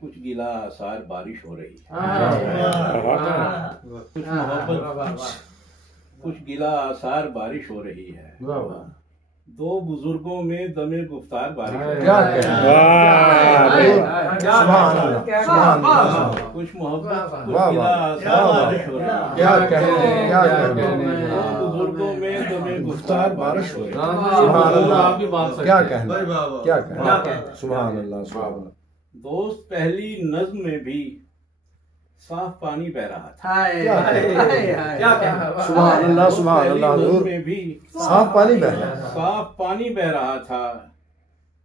کچھ گلا آثار بارش ہو رہی ہے، کچھ محبت کچھ گلا آثار بارش ہو رہی ہے، دو بزرگوں میں دم گفتار بارش ہو رہی ہے، کچھ محبت کچھ گلا آثار بارش ہو رہی ہے، دو بزرگوں میں دم گفتار بارش ہو رہی ہے، کیا کہنا سبحان اللہ۔ دوست پہلی نظم میں بھی صاف پانی بہ رہا تھا، سبحان اللہ سبحان اللہ حضور، میں بھی صاف پانی بہ رہا ہے، صاف پانی بہ رہا تھا،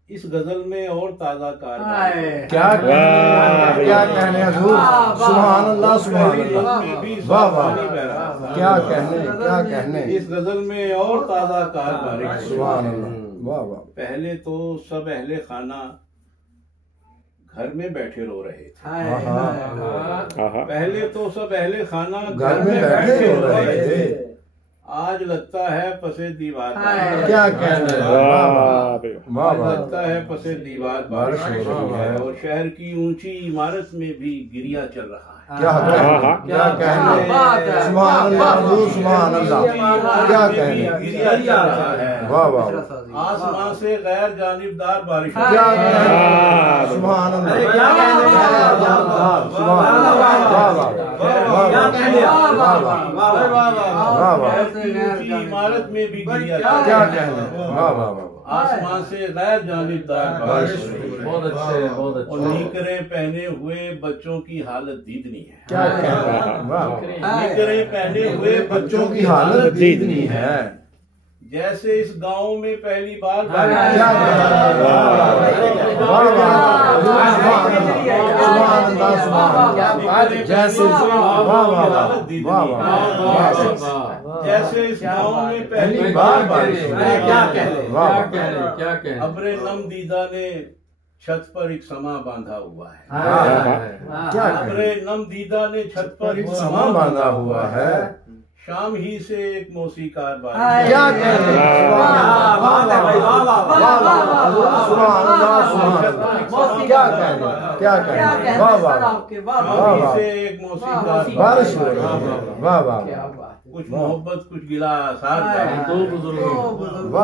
اس غزل میں اور تازہ کار کیا کہنے حضور، سبحان اللہ سبحان اللہ، واہ واہ، کیا کہنے، اس غزل میں اور تازہ کار بارش، سبحان اللہ، واہ واہ۔ پہلے تو سب اہل خانہ گھر میں بیٹھے رو رہے تھے، پہلے تو سب اہل خانہ گھر میں بیٹھے رو رہے تھے، آج لگتا ہے پسے دیوار کیا کہنے، آج لگتا ہے پسے دیوار بارش ہو رہی ہے، اور شہر کی اونچی عمارت میں بھی گریا چل رہا ہے، کیا کہنے، سبحان اللہ حضور، سبحان اللہ، کیا کہنے، گریا چل رہا ہے، واہ واہ، آسمان سے غیر جانبدار بارش، کیا کہنے، سبحان اللہ، سبحان اللہ، عمارت میں بھی گریا کیا کہنے، واہ واہ واہ، آسمان سے غیر جانبدار بارش ہو رہی ہے، اور نیکریں پہنے ہوئے بچوں کی حالت دیدنی ہے، کیا کہنے، واہ، نیکریں پہنے ہوئے بچوں کی حالت دیدنی ہے، جیسے اس گاؤں میں پہلی بار کیا جیسے جیسے اس گاؤں میں پہلی بار بارش، ابر نم دیدہ نے چھت پر ایک سما باندھا ہوا ہے، ابر نم دیدہ نے چھت پر ایک سما باندھا ہوا ہے، شام ہی سے ایک موسیقار کیا کہنے، سبحان اللہ سبحان اللہ، کیا کہنے، کیا کہنے، واہ واہ، شام ہی سے ایک موسیقار بارش ہو رہی ہے، واہ واہ، کچھ محبت کچھ گلا آثار، واہ